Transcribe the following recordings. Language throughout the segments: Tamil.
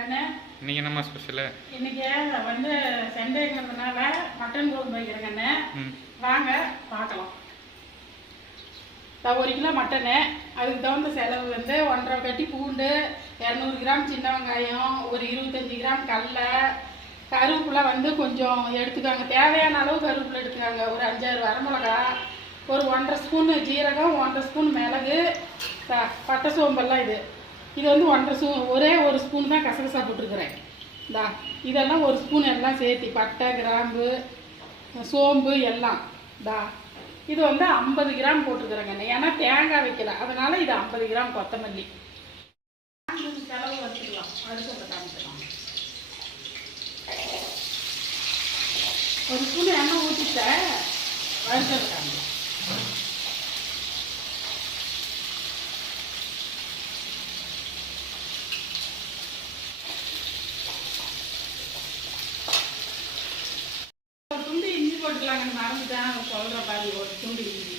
இன்னைக்கு என்னம்மா ஸ்பெஷல்? இன்னைக்கு வந்து சண்டேங்கிறதுனால மட்டன் குழம்பு வைக்கிறேங்கண்ணே. வாங்க பார்க்கலாம். 1 கிலோ மட்டனு, அதுக்கு தகுந்த செலவு வந்து 1.5 கட்டி பூண்டு, 200 கிராம் சின்ன வெங்காயம், ஒரு 25 கிராம் கடலை, கருவேப்பிலை வந்து கொஞ்சம் எடுத்துக்காங்க, தேவையான அளவு கருவேப்பிலை எடுத்துக்காங்க, ஒரு 5-6 வரமிளகா, ஒரு 1.5 ஸ்பூன் ஜீரகம், 1.5 ஸ்பூன் மிளகு, பட்டை சோம்பெல்லாம் இது வந்து 1.5 ஒரே ஒரு ஸ்பூன் தான் கசகசா போட்டிருக்கிறேன். இதெல்லாம் ஒரு ஸ்பூன் எல்லாம் சேர்த்து பட்டை கிராம்பு சோம்பு எல்லாம் இது வந்து 50 கிராம் போட்டிருக்கிறேங்க. ஏன்னா தேங்காய் வைக்கல, அதனால இது 50 கிராம் கொத்தமல்லி. செலவு வச்சுக்கலாம், அடுத்து காமிக்கலாம். ஒரு ஸ்பூன் எண்ணெய் ஊற்றிட்டேன், வறுத்தது காமிக்கலாம். போட்டுக்கலாங்க, மறந்துதான் சொல்ற பாரு. ஒரு துண்டு இஞ்சி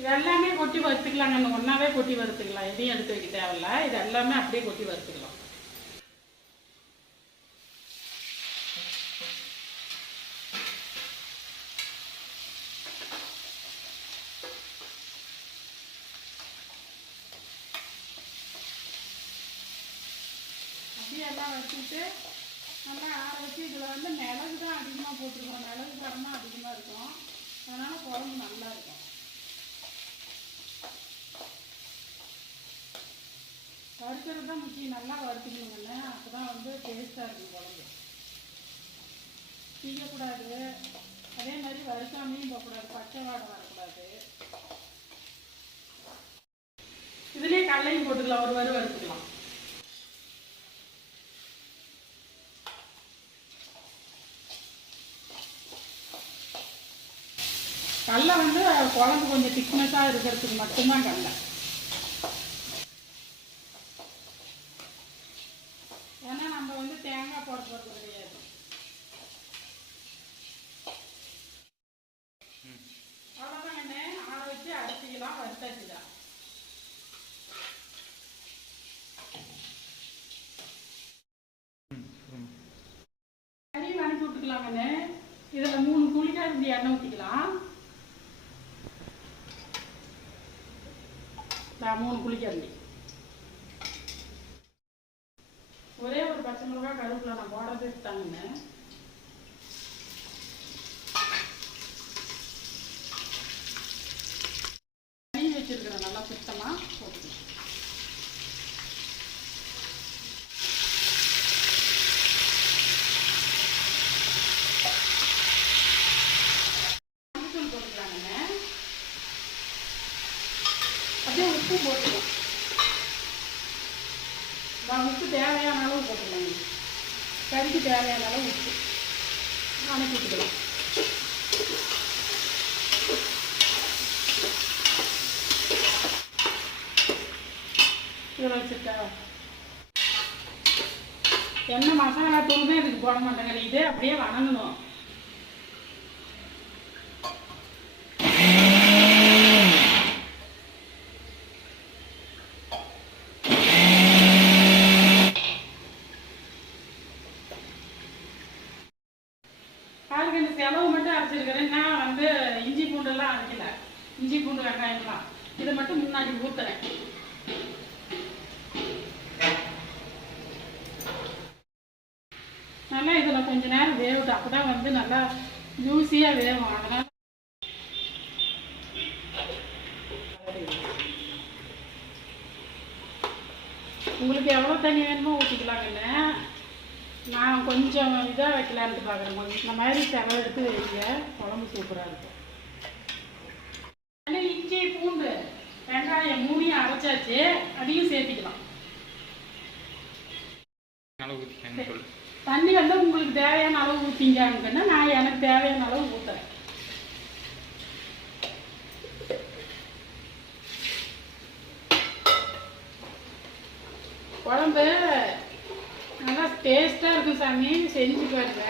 இதெல்லாமே கொட்டி வறுத்துக்கலாங்க. ஒன்னாவே கொட்டி வறுத்துக்கலாம், எதையும் எடுத்து வைக்க தேவையில்ல. இது எல்லாமே அப்படியே கொட்டி வறுத்துக்கலாம். எல்லாம் வச்சுட்டு நல்லா ஆற வச்சு இதில் வந்து மிளகு தான் அதிகமாக போட்டிருக்கோம். மிளகு காரம் தான் அதிகமாக இருக்கும், அதனால் குழம்பு நல்லா இருக்கும். வறுக்கிறது தான் முக்கியம், நல்லா வறுத்துக்கணுங்கண்ணே, அப்போ தான் வந்து டேஸ்ட்டாக இருக்கும் குழம்பு. தீயக்கூடாது, அதே மாதிரி வறுக்காமையும் போகக்கூடாது, பச்சை வாடை வரக்கூடாது. இதுலேயே கடலையும் போட்டுக்கலாம், ஒரு வறு வறுத்துக்கலாம். கடலை வந்து குழம்பு கொஞ்சம் திக்னஸாக இருக்கிறதுக்கு மட்டும்தான் கடலை. ஏன்னா நம்ம வந்து தேங்காய் போட போகிறது கிடையாது. அவ்வளோதான் எண்ணெய் ஆற வச்சு அரைச்சிக்கலாம், வறுத்தாச்சுதான். கறி வணக்கி விட்டுக்கலாங்கண்ணே. இதில் 3 குழிக்காய் எண்ணெய் ஊற்றிக்கலாம். 3 குழிக்கரண்டி. ஒரே ஒரு பச்சை மிளகா கருவேப்பிலை நான் போடாத எடுத்தாங்கன்னு. தண்ணி வச்சிருக்கிறேன், நல்லா சுத்தமாக போட்டுக்கலாம். அப்படியே உப்பு போட்டுக்கலாம். உப்பு தேவையான அளவு போட்டுக்கலாங்க. கறிக்கு தேவையான அளவு உப்பு அனுப்பி விட்டுக்கலாம். இதில் வச்சுட்டா எண்ணெய் மசாலா தூள் தான் இதுக்கு போட மாட்டேங்க, இதே அப்படியே வணங்கணும். செலவு மட்டும் அரைச்சிருக்கிறேன், நான் வந்து இஞ்சி பூண்டெல்லாம் அரைக்கல. இஞ்சி பூண்டு வெங்காயம்லாம் இதை மட்டும் முன்னாடி ஊற்றுறேன். நல்லா இதில் கொஞ்ச நேரம் வேகட்டும், அப்போ தான் வந்து நல்லா ஜூஸியாக வேகும். அதனால் உங்களுக்கு எவ்வளோ தண்ணி வேணுமோ ஊற்றிக்கலாங்கண்ணே. நான் கொஞ்சம் இதாக வைக்கலான்ட்டு பார்க்குறேன். கொஞ்சம் இந்த மாதிரி செலவு எடுத்து வைக்க குழம்பு சூப்பராக இருக்கும். இஞ்சி பூண்டு வெங்காயம் 3 அரைச்சாச்சு, அதையும் சேர்த்துக்கலாம். தண்ணி வந்து உங்களுக்கு தேவையான அளவு ஊற்றிங்கன்னு நான் எனக்கு தேவையான அளவு ஊற்றுறேன். குழம்பு நல்லா டேஸ்ட்டாக இருக்கும் சாமி, செஞ்சு பாருங்க.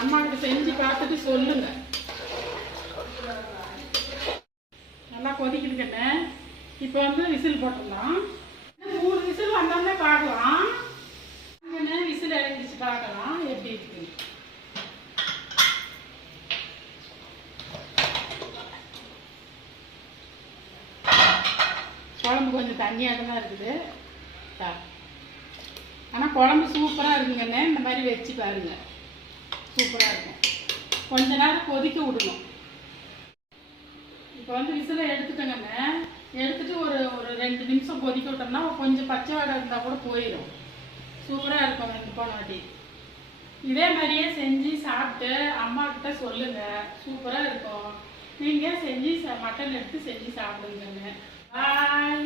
அம்மா கிட்ட செஞ்சு பார்த்துட்டு சொல்லுங்க. நல்லா கொதிக்குதுங்கண்ணே. இப்போ வந்து விசில் போட்டுடலாம். 3 விசில் வந்தோடனே பார்க்கலாம். விசில் இறங்கிச்சு பார்க்கலாம் எப்படி இருக்கு. குழம்பு கொஞ்சம் தண்ணியாக தான் இருக்குது. ஆனால் குழம்பு சூப்பராக இருக்குங்கண்ணே. இந்த மாதிரி வச்சு பாருங்க, சூப்பராக இருக்கும். கொஞ்ச நேரம் கொதிக்க விடணும். இப்போ வந்து விசிலை எடுத்துட்டோங்கண்ணே. எடுத்துட்டு ஒரு 2 நிமிஷம் கொதிக்க விட்டோம்னா கொஞ்சம் பச்சை வாடை இருந்தால் கூட போயிடும். சூப்பராக இருக்கும். இந்த போன வாட்டி இதே மாதிரியே செஞ்சு சாப்பிட்டு அம்மா கிட்ட சொல்லுங்க, சூப்பராக இருக்கும். நீங்கள் செஞ்சு மட்டன் எடுத்து செஞ்சு சாப்பிடுங்கண்ணே. பாய்.